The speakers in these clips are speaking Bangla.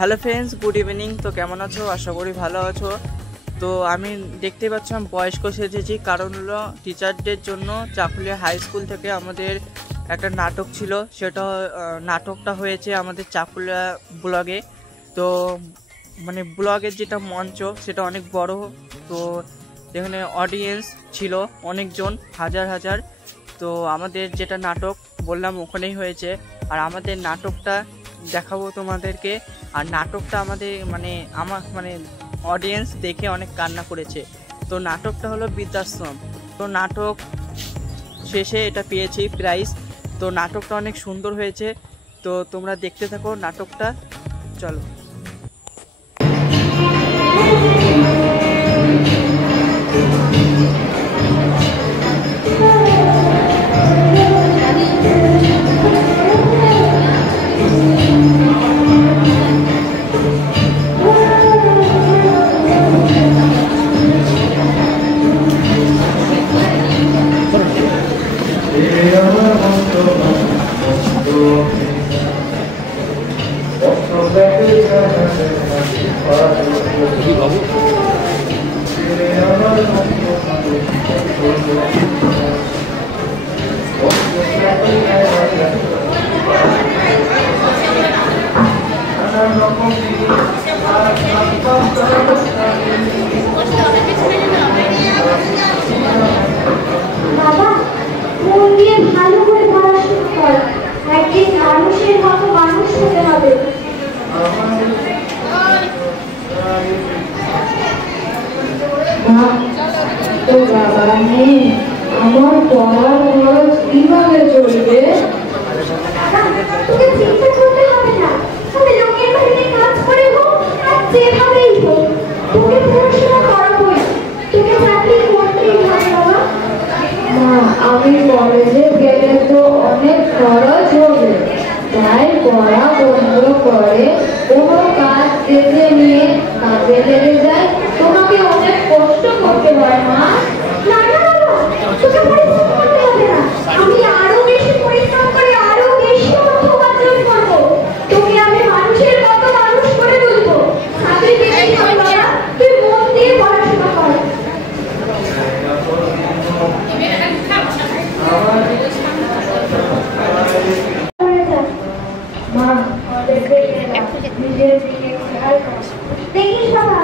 Hello friends, good evening. তো কেমন আছো? আশা করি ভালো আছো। তো আমি দেখতেই পাচ্ছিলাম বয়স্ক সেজেছি, কারণ হলো টিচারদের জন্য চাকুলিয়া হাই স্কুল থেকে আমাদের একটা নাটক ছিল। সেটা নাটকটা হয়েছে আমাদের চাকুলিয়া ব্লগে। তো মানে ব্লগের যেটা মঞ্চ সেটা অনেক বড়। তো এখানে অডিয়েন্স ছিল অনেকজন, হাজার হাজার। তো আমাদের যেটা নাটক বললাম ওখানেই হয়েছে। আর আমাদের নাটকটা দেখাবো তোমাদেরকে। আর নাটকটা আমাদের আমার অডিয়েন্স দেখে অনেক কান্না করেছে। তো নাটকটা হলো বৃদ্ধাশ্রম। তো নাটক শেষে এটা পেয়েছি প্রাইজ। তো নাটকটা অনেক সুন্দর হয়েছে। তো তোমরা দেখতে থাকো নাটকটা, চলো। বাবা, মন দিয়ে ভালো করে পড়াশোনা কর। একদিন মানুষের মতো মানুষ হতে হবে। তো বাবা নেই, আমার পড়ার খরচ কিভাবে চলবে? তোকে চিন্তা করতে হবে না। আমি লোকের বাড়িতে কাজ করে হোক আর যেভাবেই হোক তোকে পড়াশোনা করাবোই। তোকে চাকরি করতেই হবে বাবা। মা, আমি কলেজে গেলে তো অনেক খরচ হবে, তাই পড়া বন্ধ করে কোনো কাজ দেখে নিয়ে কাজে লেগে যায়। তোমাকে অনেক কষ্ট করতে হয় মা। না না বাবা, তোকে পরিশ্রম করতে হবে না। আমি আরো বেশি পরিশ্রম করে আরো বেশি অর্থ উপার্জন করবো। তোকে আমি মানুষের মতো মানুষ করে তুলবো। চাকরি পেতেই হবে বাবা, তুই মন দিয়ে পড়াশোনা কর। মা, নিজের দিকে খেয়াল কর। দেখিস বাবা,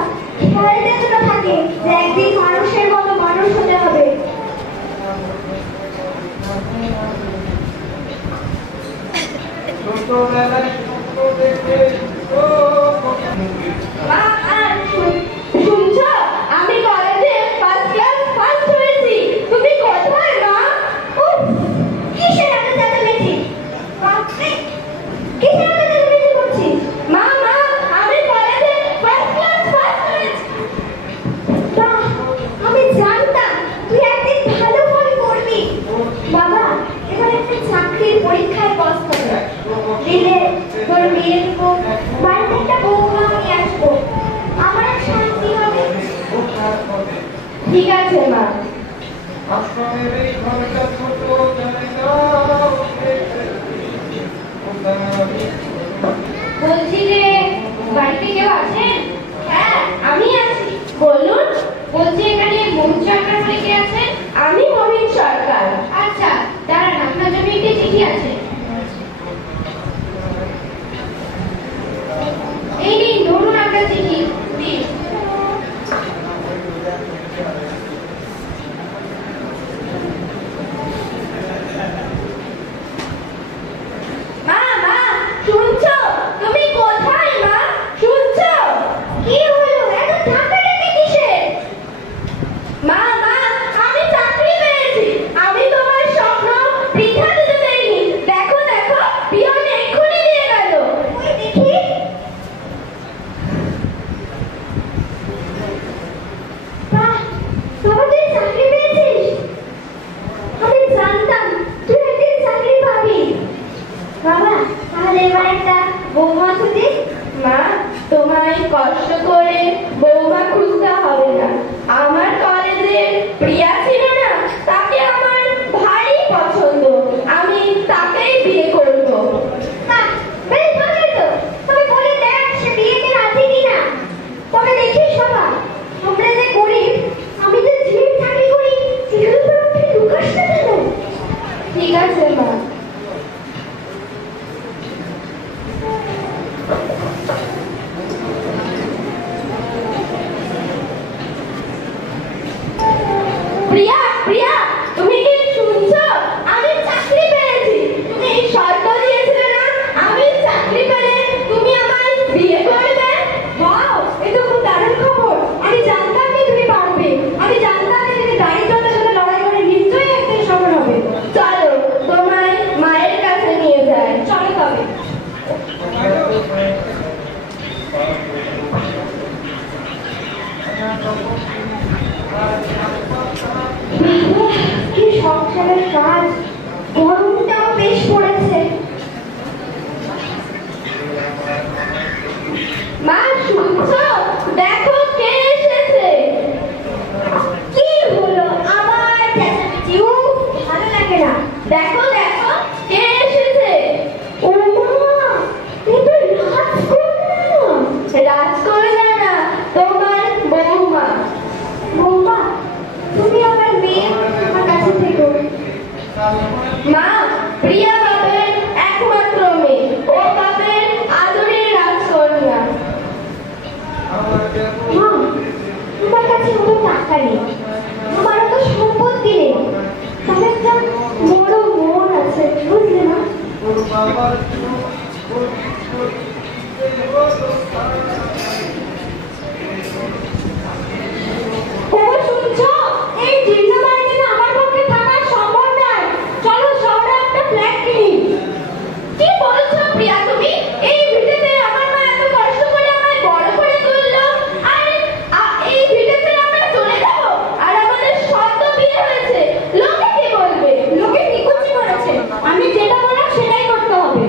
খেয়ালটা যেন থাকে যে একদিন মানুষের মতো মানুষ হতে হবে। মা, শুনছো? আমি কলেজে ফার্স্ট ক্লাস ফার্স্ট হয়েছি। তুমি কোথায় মা? উফ, কিসের এত চেঁচামেচি? কিসের এত চেঁচামেচি করছিস? মা মা, আমি কলেজে ফার্স্ট ক্লাস ফার্স্ট হয়েছি। বাহ, আমি জানতাম তুই একদিন ভালো ফল করবি। বাবা, এবার একটা চাকরির পরীক্ষায় বসতে হবে। দিলে তোর বিয়ে দেবো, বাড়িতে একটা বউমা নিয়ে আসবো। আমার শান্তি হবে। ঠিক আছে মা। বলছি যে বাড়িতে কেউ আছেন? হ্যাঁ, আমি আছি। বলুন। বলছি এখানে মহিন সরকার বলে কে আছেন? আমি মহিন সরকার। আচ্ছা, দাঁড়ান, আপনার জন্য একটি চিঠি আছে। এই নিন, ধরুন আপনার চিঠি। দিন। মা মা, শুনছো? তুমি কোথায় মা? শুনছো? কি হলো, এত ধাক্কাধাক্কি কিসের? মা মা, আমি চাকরি পেয়েছি। আমি তোমার স্বপ্ন বৃথা যেতে দেইনি। দেখো দেখো, পিয়ন এক্ষুনি দিয়ে গেল। ওই দেখি। বাহ, বাবা তুই চাকরি পেয়েছিস? আমি জানতাম তুই একদিন চাকরি পাবি। বাবা, তাহলে এবার একটা বৌমা খুঁজি। মা, তোমায় কষ্ট করে বৌমা খুঁজতে হবে না। আমার কলেজে প্রিয়া ছিল না, তাকে আমার ভারী পছন্দ। আমি তাকেই বিয়ে করবো। বেশ ভালোই তো। তবে বলে দেখ সে বিয়ে তবে দেখিস বাবা, আমরা যে গরিব, আমি যে ঝিম চাকরি করি, সেগুলো তো আপনি লুকাস না কেন? ঠিক আছে মা। প্রিয়া, প্রিয়া, তুমি কি শুনছো? আমি চাকরি পেয়েছি। তুমি শর্ত দিয়েছিলে না, আমি চাকরি পেলে তুমি আমায় বিয়ে করবে। ওয়াও, এটা খুব দারুণ খবর। আমি জানতাম যে তুমি পারবে। আমি জানতাম যে তুমি দারিদ্রতার সাথে লড়াই করে নিশ্চয়ই একদিন সফল হবে। চলো তোমায় মায়ের কাছে নিয়ে যাই। চলো তবে। কি সংসারের কাজ, গরমটাও বেশ পড়েছে। মা শুনছো? দেখো কে এসেছে। কি হলো আবার চেঁচামেচি? উফ, ভালো লাগে না। দেখো দেখো কে এসেছে। ও মা, এ তো রাজকন্যা না, তোমার বৌমা। বৌমা, তুমি আমার মেয়ে, আমার কাছে থেকো। মা, প্রিয়া বাবের একমাত্র মেয়ে, ও বাবের আদরের রাজকন্যা। মা, আমার কাছে অত টাকা নেই, আমার তো সম্পত্তি নেই, তবে একটা বড় মন আছে, বুঝলে না? শুনছো? এই জীর্ণ বাড়িতে আমার পক্ষে থাকা সম্ভব নয়। চলো শহরে একটা ফ্ল্যাট কিনি। কি বলছো প্রিয়া তুমি? এই ভিটেতে আমার মা এত কষ্ট করে আমায় বড় করে তুললো, আর এই ভিটেতে আমরা চলে যাব? আর আমাদের সদ্য বিয়ে হয়েছে, লোকে কি বলবে? লোকে নিকুচি করেছে। আমি যেটা বললাম সেটাই করতে হবে।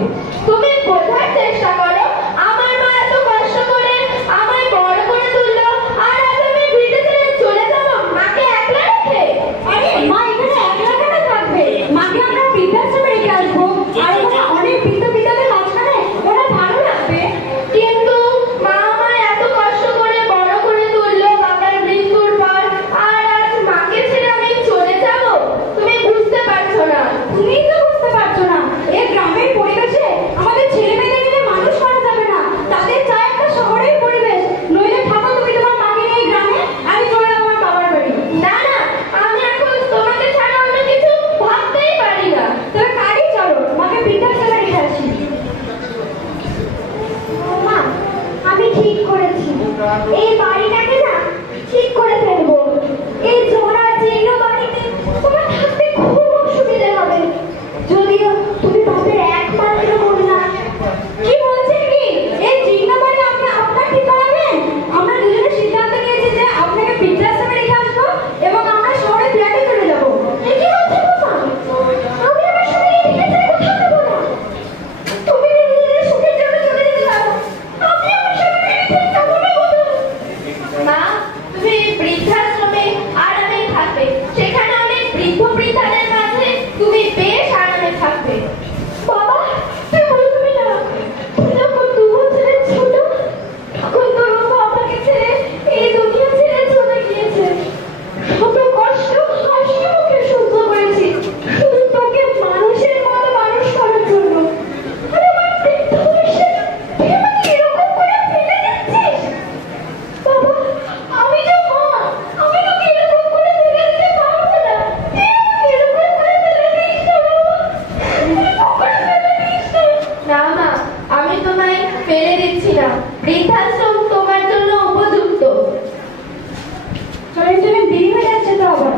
তুমি বোঝার চেষ্টা করো, আমার মা এত কষ্ট করে আমায় বড় করে তুললো, আর আজ আমি ভিটে ছেড়ে চলে যাব মাকে একলা রেখে? আরে মা এখানে একলা কেন থাকবে? মাকে আমরা বৃদ্ধাশ্রমে রেখে আসবো, আর ওখানে অনেক বৃদ্ধ বৃদ্ধাদের মাঝখানে ওরা ভালো লাগবে। কিন্তু মা আমায় এত কষ্ট করে বড় করে তুললো বাবার মৃত্যুর পর, আর আজ মাকে ছেড়ে আমি চলে যাব? তুমি বুঝতে পারছো না। তুমিই তো বুঝতে পারছো না। এই গ্রামের পরিবেশে আমাদের ছেলে মেয়েদের মানুষ করা যাবে না। তাদের চাই একটা শহরের পরিবেশ। নইলে থাকো তুমি তোমার মাকে নিয়ে গ্রামে, আমি চলে যাবো আমার বাবার বাড়ি। না না, আমি এখন তোমাকে ছাড়া অন্য কিছু ভাবতেই পারি না। তবে কালই চলো, মাকে বৃদ্ধাশ্রমে রেখে আসি। মা, আমি ঠিক করেছি, এই বাড়িটাকে না ঠিক করে ফেলবো। এই জোড়া জীর্ণ বাড়িতে তোমার থাকতে খুব অসুবিধা হবে। যদিও তুমি বাপের একমাত্র কন্যা। কি বলছেন কি? এই জীর্ণ বাড়ি আপনি আপনার ঠিক করাবেন? আমরা দুজনে সিদ্ধান্ত নিয়েছি যে আপনাকে বৃদ্ধাশ্রমে রেখে আসবো এবং আমরা শহরে ফ্ল্যাটে চলে যাবো। কি বলছেন বাবা? আমি আমার সঙ্গে এই ভিটে ছেড়ে কোথাও যাবো না। তুমি নিজের সুখের জন্য চলে যেতে পারো, আমি আমার সঙ্গে এই ভিটে যাবো না কোথাও। মা, তুমি বৃদ্ধাশ্রমে আরামে থাকবে। সেখানে অনেক বৃদ্ধ বৃদ্ধাদের মাঝে তুমি বেশ আরামে থাকবে। বাবা, তুমি বলবি না? তুমি যখন 2 বছরের ছোট, তখন তোর বাবা আমাকে ছেড়ে এই দুনিয়া ছেড়ে চলে গিয়েছে। কত কষ্ট হাসি মুখে সহ্য করেছি শুধু তোকে মানুষের মতো মানুষ করার জন্য। আর আমার বৃদ্ধ বয়সে তুই আমাকে এরকম করে ফেলে দিচ্ছিস? বাবা, আমি তো মা, আমি তোকে এরকম করে ফেলে দিতে পারবো না। তুই আমাকে এরকম করে ফেলে দিস না বাবা, এরকম করে ফেলে দিস না। না মা, আমি তোমায় ফেলে দিচ্ছি না। বৃদ্ধাশ্রম তোমার জন্য উপযুক্ত। চলে চলে দেরি হয়ে যাচ্ছে তো আবার।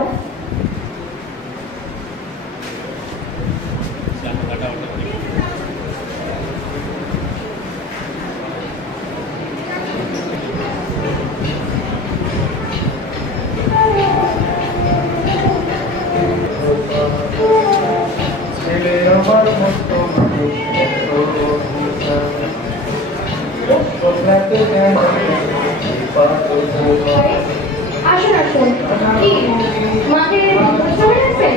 ছেলে আমার মতো মানুষ আসুন আসুন। কি মাকে বৃদ্ধাশ্রমে রাখবেন?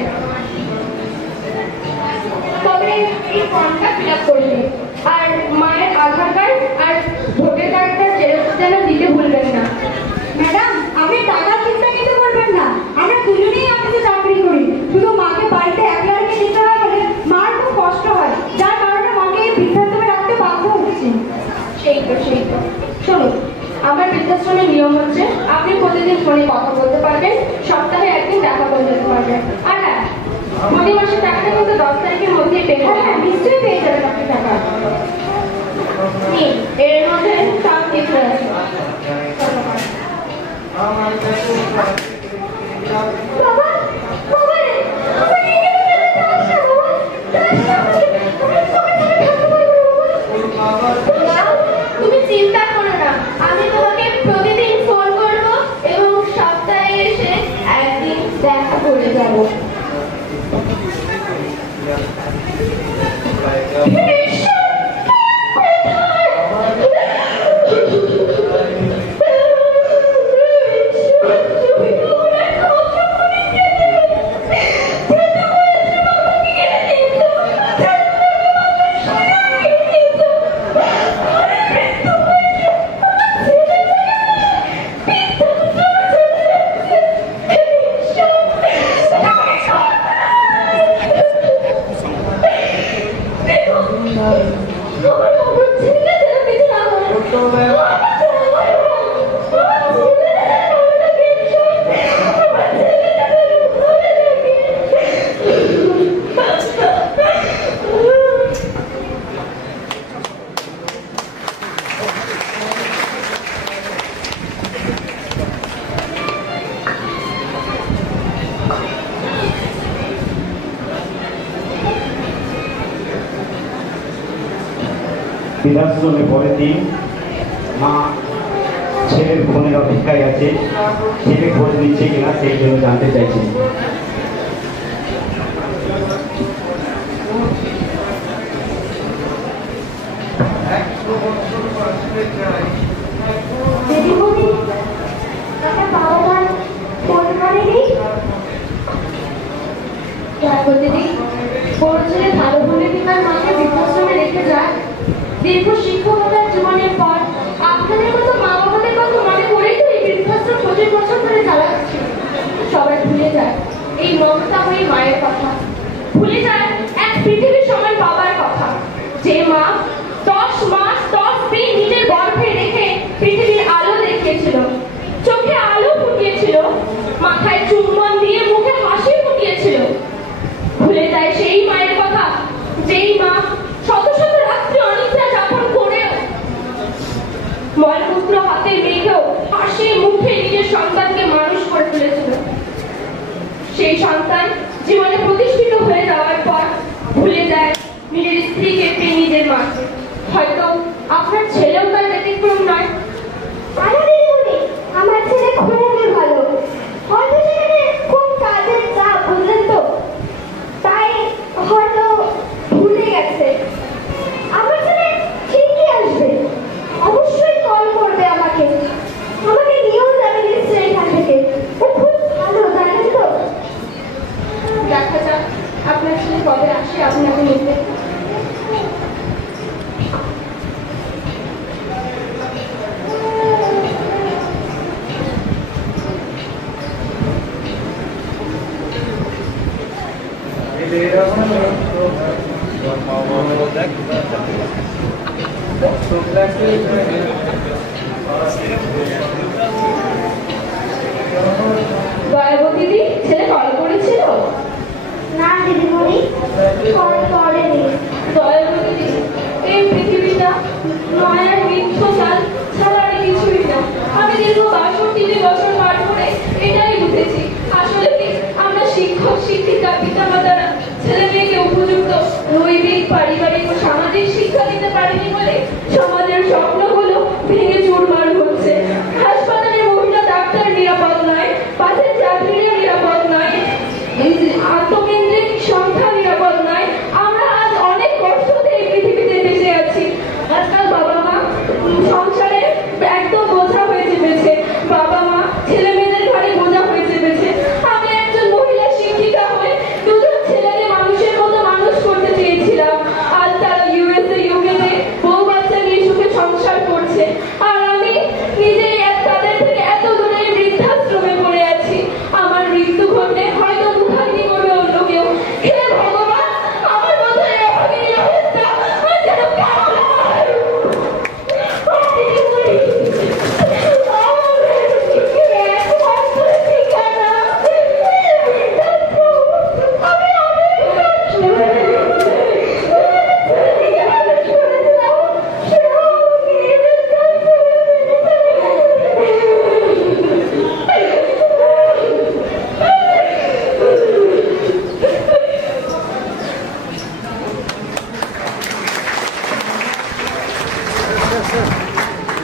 তবে এই ফর্মটা ফিল আপ করবে, আর মায়ের আধার কার্ড আর ভোটার কার্ডটা জেরক্স যেন দিতে ভুলবেন না। সেই তো শুনুন, আমার বৃদ্ধাশ্রমের নিয়ম হচ্ছে আপনি প্রতিদিন ফোনে কথা বলতে পারবেন, সপ্তাহে একদিন দেখা করে যেতে পারবেন। আর হ্যাঁ, প্রতি মাসের টাকাটা কিন্তু 10 তারিখের মধ্যেই পেয়ে যাবেন। হ্যাঁ, নিশ্চয়ই পেয়ে যাবেন আপনি টাকা। নিন, এর মধ্যে সব কিছু আছে। বাবা, বাবা রে, বাবা নিয়ে গেলে দাস না বাবা, দাস না আমাকে, আমি তোমার সাথে থাকতে পারবো না। না, তুমি চিন্তা করো না, আমি তোমাকে প্রতিদিন ফোন করব এবং সপ্তাহে এসে একদিন দেখা করে যাব। বৃদ্ধাশ্রমে পরের দিন মা ছেলের ফোনের অপেক্ষায় আছে, ছেলে খোঁজ নিচ্ছে কিনা সেই জন্য জানতে চাইছে। দিদিমণি, একটা বাবা ফোন করেনি? দেখো দিদি, বড় ছেলে ভালো বলে কি তার মাকে বৃদ্ধাশ্রমে রেখে যায়? দীর্ঘ শিক্ষকতার জীবনের পর আপনাদের মতো মা বাবাদের কথা মনে করেই তো এই বৃদ্ধাশ্রম 25 বছর ধরে চালাচ্ছে। সবাই ভুলে যায় এই মমতা হয়ে মায়ের কথা, ভুলে যায় এক পৃথিবীর সমান বাবার কথা, যে মা 10 মাস 10 দিন নিজের গর্ভে রেখে পৃথিবীর আলো দেখিয়েছিল, চোখে আলো ফুটিয়েছিল, মাথায় চুম্বন দিয়ে মুখে হাসি ফুটিয়েছিল। ভুলে যায় সেই মায়ের কথা, যেই মা শত শত রাত্রি অনিদ্রা যাপন করেও মলমূত্র হাতে রেখেও হাসি মুখে নিজের সন্তানকে মানুষ করে তুলেছিল। সেই সন্তান জীবনে প্রতিষ্ঠিত হয়ে যাওয়ার পর ভুলে যায় নিজের স্ত্রীকে পেয়ে নিজের মাকে। হয়তো আপনার ছেলেও তার ব্যতিক্রম নয়। আরে দিদিমণি, আমার ছেলে খুবই ভালো, হয়তো সেখানে খুব কাজের চাপ, বুঝলেন তো, তাই হয়তো ভুলে গেছে। আমার ছেলে ঠিকই আসবে, অবশ্যই কল করবে আমাকে, আমাকে নিয়েও যাবে নিশ্চয়ই এখান থেকে। ও খুব ভালো, জানেন তো। দেখা যাক আপনার ছেলে কবে আসে আপনাকে নিতে।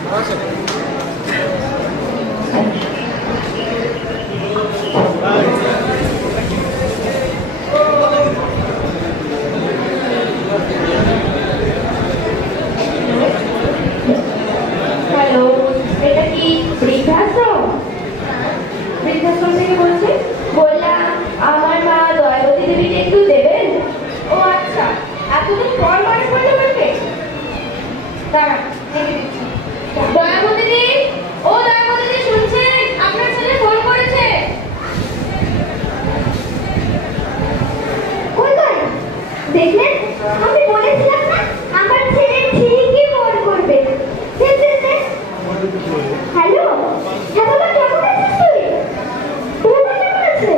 হ্যালো, এটা কি বৃদ্ধাশ্রম? বৃদ্ধাশ্রম থেকে বলছি। বললাম আমার মা দয়াবতী দেবীকে একটু দেবেন। ও আচ্ছা, এতদিন পর মনে পড়লো বলতে। দাঁড়া, দয়াবতী দি, ও দয়াবতী দি শুনছেন? আপনার ছেলে ফোন করেছে। কোথায় দেখলেন? আমি বলেছিলাম না আমার ছেলে ঠিকই ফোন করবে। হ্যালো, হ্যাঁ বাবা, কেমন আছিস তুই? তোর মা কেমন আছে?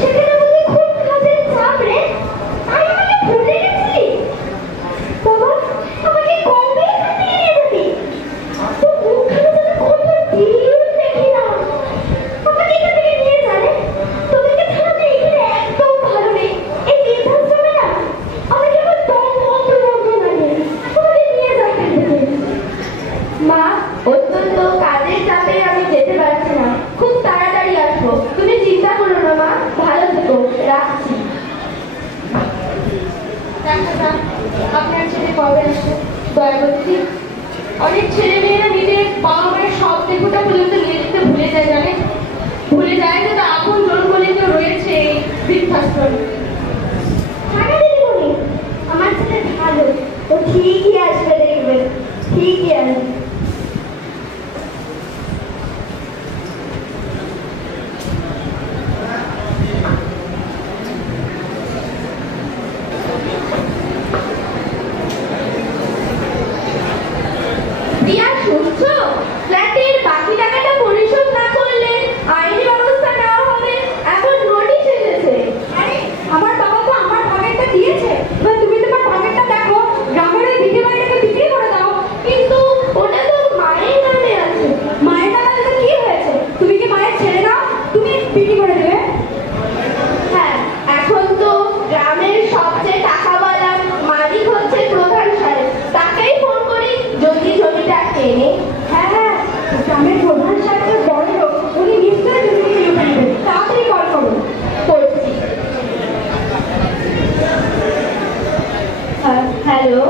সেখানে বুঝি খুব কাজের চাপ রে? আর আমাকে ভুলে গেছিলি? বাবা, আমাকে কবে এখানে নিয়ে যাবি? তোর মুখখানা যেন কতদিন দেখি না। আমাকে এখান থেকে নিয়ে যা রে। তোদেরকে ছাড়াতে এখানে একদম ভালো নেই। এই বৃদ্ধাশ্রমে না আমার কেমন দম বন্ধ বন্ধ লাগে। আমাকে নিয়ে যা এখান থেকে। মা, অত্যন্ত কাজের চাপে আমি যেতে পারছি না। খুব তাড়াতাড়ি আসবো। তুমি চিন্তা করো না মা, ভালো থেকো। রাখছি। ডাক্তার, আপনার ছেলে কবে আসবে? দয়াবতী, অনেক ছেলে মেয়েরা নিজের বাবা মায়ের সব দেহটা পর্যন্ত নিয়ে যেতে ভুলে যায়, জানেন? ভুলে যায় যে তার আপন জন বলে কেউ রয়েছে এই বৃদ্ধাশ্রমে। টাকা দিদিমণি, আমার ছেলে ভালো, ও ঠিকই আসবে, দেখবেন ঠিকই আসবে। দিয়া, শুনছো? ফ্ল্যাটের বাকি টাকাটা পরিশোধ না করলে আইনি ব্যবস্থা নেওয়া হবে, এমন নোটিশ এসেছে। আরে আমার বাবা তো আমার ভাগেরটা দিয়েছে, এবার তুমি তোমার ভাগেরটা দেখো। গ্রামের ওই দিদি বাড়িটাকে বিক্রি করে দাও। কিন্তু ওটা তো মায়ের নামে আছে। মায়ের টাকা দিতে কি হয়েছে? তুমি কি মায়ের ছেলে না? তুমি বিক্রি করে দেবে? হ্যাঁ, এখন তো গ্রামের সবচেয়ে টাকাওয়ালা মালিক হচ্ছে প্রধান সাহেব। তাকেই ফোন করি যদি জমিটা কেনে। হ্যাঁ হ্যাঁ, গ্রামের প্রধান সাহেবের বড় লোক, উনি নিশ্চয়ই জমিকে লুটে নেবেন। তাড়াতাড়ি কল করো। করছি। Hello,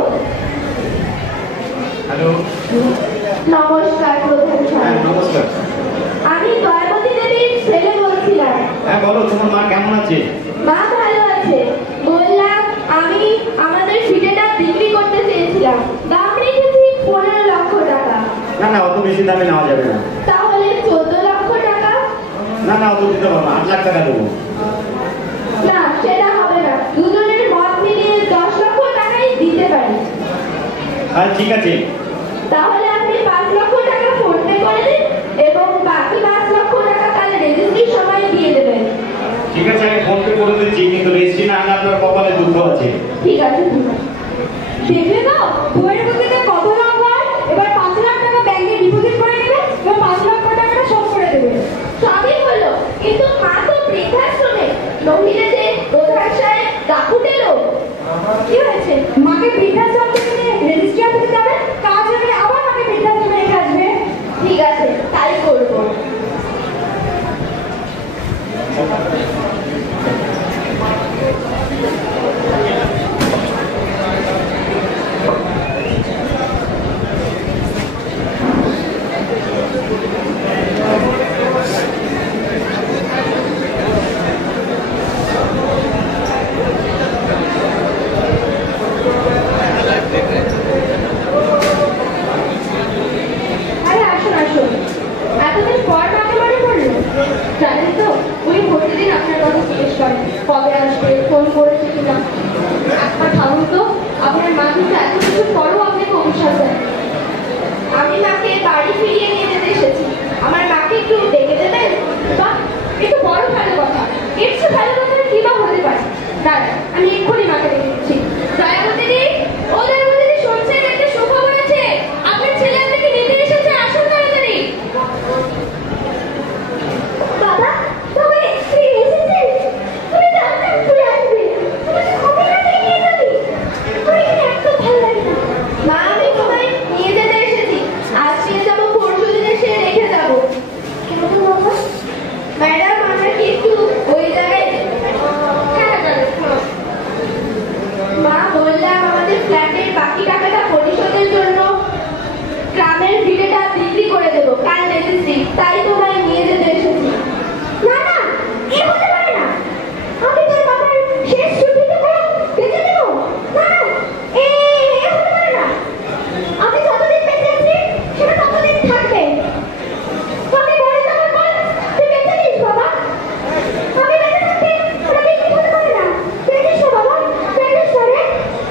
hello. নমস্কার প্রধান হ্যাঁ, সাহেব। নমস্কার। আমি দয়াবতী দেবীর ছেলে বলছিলাম। হ্যাঁ, বলো তোমার মা কেমন আছে? মা ভালো আছে। বললাম আমি আমাদের ভিটেটা বিক্রি করতে চেয়েছিলাম। দাম রেখেছি 15 লক্ষ টাকা। না না, অত বেশি দামে নেওয়া যাবে না। তাহলে 14 লক্ষ টাকা? না না, অত দিতে পারবো না, 8 লাখ টাকা দেবো। না, সেটা হবে না। দুজনের মত মিলিয়ে 10 লক্ষ টাকাই দিতে পারি। আর ঠিক আছে। তাহলে আপনি 5 লক্ষ টাকা ফোন পে করে দিন এবং বাকি 5 লক্ষ টাকা তাহলে রেজিস্ট্রির সময় দিয়ে দেবেন। ঠিক আছে, আমি ফোন পে করে দিচ্ছি, কিন্তু রেজিস্ট্রি না আনলে আপনার কপালে দুঃখ আছে। ঠিক আছে, ঠিক আছে। দেখলে তো বইয়ের বুদ্ধিতে কত লাভ হয়। এবার 5 লাখ টাকা ব্যাংকে ডিপোজিট করে নেবে, এবার 5 লক্ষ টাকাটা শোধ করে দেবে। সবই হলো, কিন্তু মা তো বৃদ্ধাশ্রমে। নহিলে যে প্রধান সাহেব দাপুটে লোক। কি হয়েছে? মাকে বৃদ্ধাশ্রম থেকে নিয়ে রেজিস্ট্রি অফিসে যাবে, কাজ হলে আবার মাকে বৃদ্ধাশ্রমে রেখে আসবে। ঠিক আছে, তাই করবো। ভিটেটা বিক্রি করে দেবো, কাল রেজিস্ট্রি, তাই তোমায় নিয়ে যেতে এসেছি। না না, এ হতে পারে না। আমি তোর বাবার শেষ ছুটিতে বেঁচে দেব। না না, এ হতে পারে না। আমি যতদিন বেঁচে আছি সেটা ততদিন থাকবে। আমি মরে যাওয়ার পর তুই বেঁচে নিস বাবা। আমি বেঁচে থাকতে ওটা বিক্রি হতে পারে না। বেঁচে শো বাবা, বেঁচে শো রে।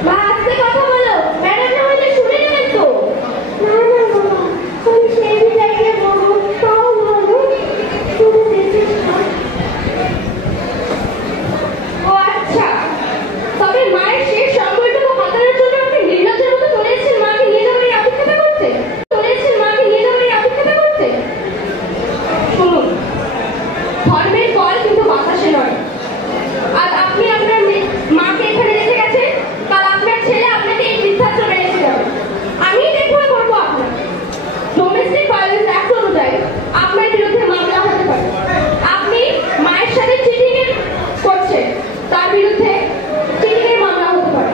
মা, আস্তে কথা বলো, ম্যাডাম না হলে শুনে নেবেন তো। না না বাবা, আমি সেই জায়গায় বলবো, তাও ভালো। তুই বেঁচে শো। ও আচ্ছা, তবে মায়ের শেষ সম্বলটুকু বাঁচানোর জন্য আপনি নির্লজ্জের মতো চলে এসেছেন মাকে নিয়ে যাবেন এই অপেক্ষাটা করতে। শুনুন, ধর্মের কল কিন্তু বাতাসে নয়। আজ আপনি আপনার মাকে এখানে রেখে গেছেন, কাল আপনার ছেলে আপনাকে এই বৃদ্ধাশ্রমে রেখে যাবে। আমি দেখভাল করবো আপনার। ডোমেস্টিক ভায়োলেন্স অ্যাক্ট অনুযায়ী আপনার বিরুদ্ধে মামলা হতে পারে। আপনি মায়ের সাথে চিটিং করছেন, তার বিরুদ্ধে চিটিং এর মামলা হতে পারে।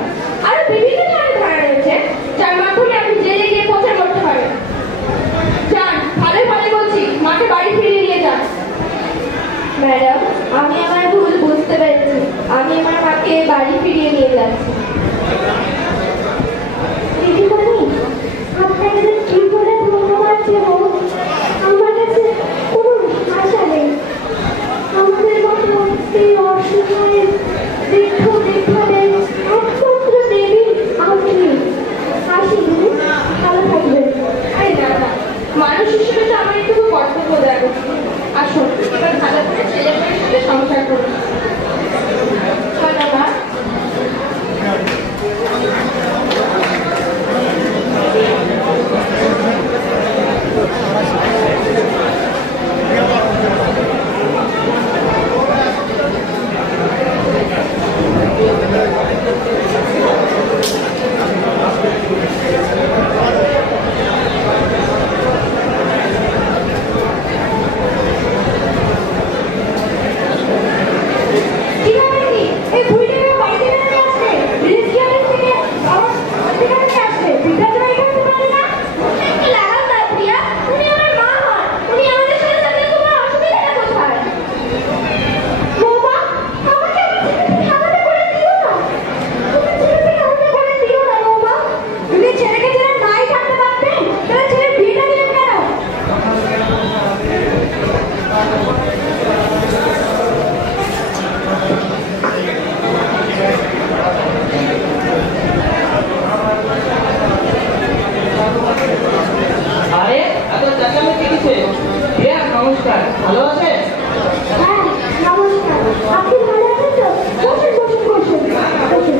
আরো বিভিন্ন ধরনের ধারা রয়েছে যার মাধ্যমে আপনি জেলে গিয়ে প্রচার করতে পারেন। যান, ভালো ভালো বলছি, মাকে বাড়ি ফিরিয়ে নিয়ে যান। ম্যাডাম, আমি আমার ভুল বুঝতে পেরেছি। আমি আমার মাকে বাড়ি ফিরিয়ে নিয়ে যাচ্ছি। দিদিমণি, আপনাকে যে কি বলে ধন্যবাদ দেব, আমার কাছে কোনো ভাষা নেই। আমাদের মতো এই অসহায় বৃদ্ধ বৃদ্ধাদের একমাত্র দেবী আপনি। আসি দিদি, ভালো থাকবেন। আরে না না, মানুষ হিসেবে তো আমার একটু কর্তব্য দেওয়া উচিত। আসুন, এবার ভালো করে ছেলে মেয়ের সাথে সংসার করুন। চলো মা। নমস্কার, ভালো আছেন? হ্যাঁ, নমস্কার। আপনি ভালো আছেন তো? বসুন বসুন বসুন বসুন।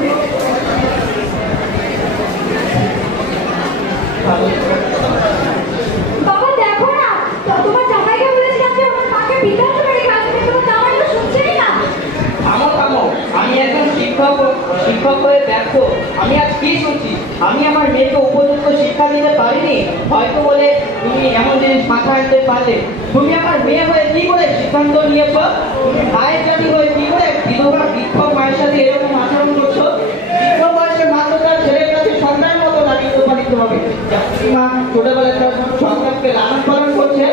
বাবা দেখো না, তোমার জামাইকে বলেছিলাম যে আমার মাকে বৃদ্ধাশ্রমে রেখে আসতে, তোমার জামাই তো শুনছেই না। থামো থামো, আমি একজন শিক্ষক হয়ে ব্যর্থ। আমি আজ কি শুনছি? আমি আমার মেয়েকে উপযুক্ত শিক্ষা দিতে পারিনি হয়তো বলে তুমি এমন জিনিস মাথায় আনতে পারলে। তুমি আমার মেয়ে হয়ে কি করে সিদ্ধান্ত নিয়েছ? তুমি মায়ের জাতি হয়ে কি করে বিধবা বিক্ষোভ মায়ের সাথে এরকম আচরণ করছো? বৃদ্ধ বয়সের মাত্র তার ছেলের কাছে সন্তানের মতো লালিত পালিত হবে। মা ছোটবেলায় তার সন্তানকে লালন পালন করছে।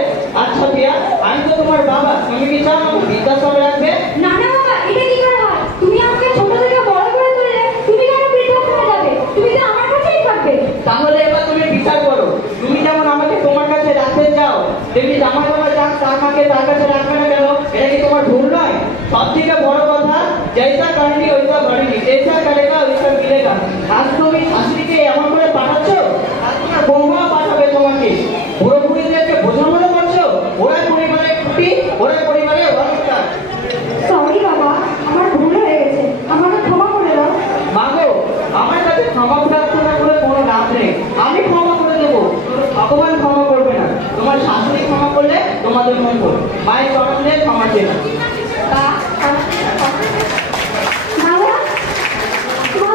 আচ্ছা প্রিয়া, আমি তো তোমার বাবা, তুমি কি চাও আমাকে বৃদ্ধাশ্রমে রাখবে? না না বাবা, এটা কি করে হয়? তুমি আমাকে ছোট থেকে বড় করে তুললে, তুমি কেন বৃদ্ধাশ্রমে যাবে? তুমি তো আমার কাছেই থাকবে। তাহলে এবার তুমি বিচার করো। তুমি যেমন আমাকে তোমার কাছে রাখতে চাও, তেমনি জামাই বাবা যান তার মাকে তার কাছে রাখবে না কেন? এটা কি তোমার ভুল নয়? সব থেকে বড় কথা, জৈসা কারণী ওইসা ঘটেনি, জৈসা করেগা ওইসা মিলেগা। আজ তুমি শাশুড়িকে এমন করে পাঠাচ্ছ, আর তোমার বৌমা পাঠাবে তোমাকে। বুড়ো বুড়িদেরকে বোঝানো করছো, ওরা পরিবারে খুঁটি, ওরা পরিবারে অহংকার। সরি বাবা, আমার ভুল হয়ে গেছে, আমাকে ক্ষমা করে দাও। মাগো, আমার কাছে ক্ষমা প্রার্থনা করে কোনো লাভ নেই। আমি ক্ষমা করে দেবো, ভগবান ক্ষমা করবে না। তোমার শাশুড়ি ক্ষমা করলে তোমাদের মঙ্গল। মায়ের চরণ দিয়ে ক্ষমা চেয়ে নাও। বাবা, মা,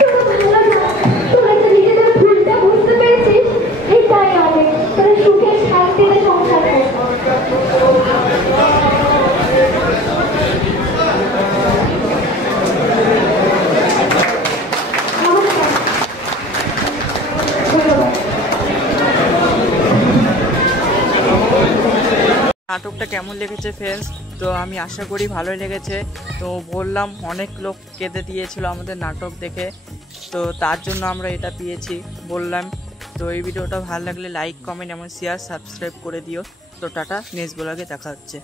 তোরা ভালো না, তোরা যে নিজেদের ভুলটা বুঝতে পেরেছিস, এই নাটকটা কেমন লেগেছে ফ্রেন্ডস? তো আমি আশা করি ভালোই লেগেছে। তো বললাম অনেক লোক কেঁদে দিয়েছিল আমাদের নাটক দেখে, তো তার জন্য আমরা এটা পেয়েছি বললাম। তো এই ভিডিওটা ভালো লাগলে লাইক, কমেন্ট এবং শেয়ার, সাবস্ক্রাইব করে দিও। তো টাটা, নেক্সট ব্লগে দেখা হচ্ছে।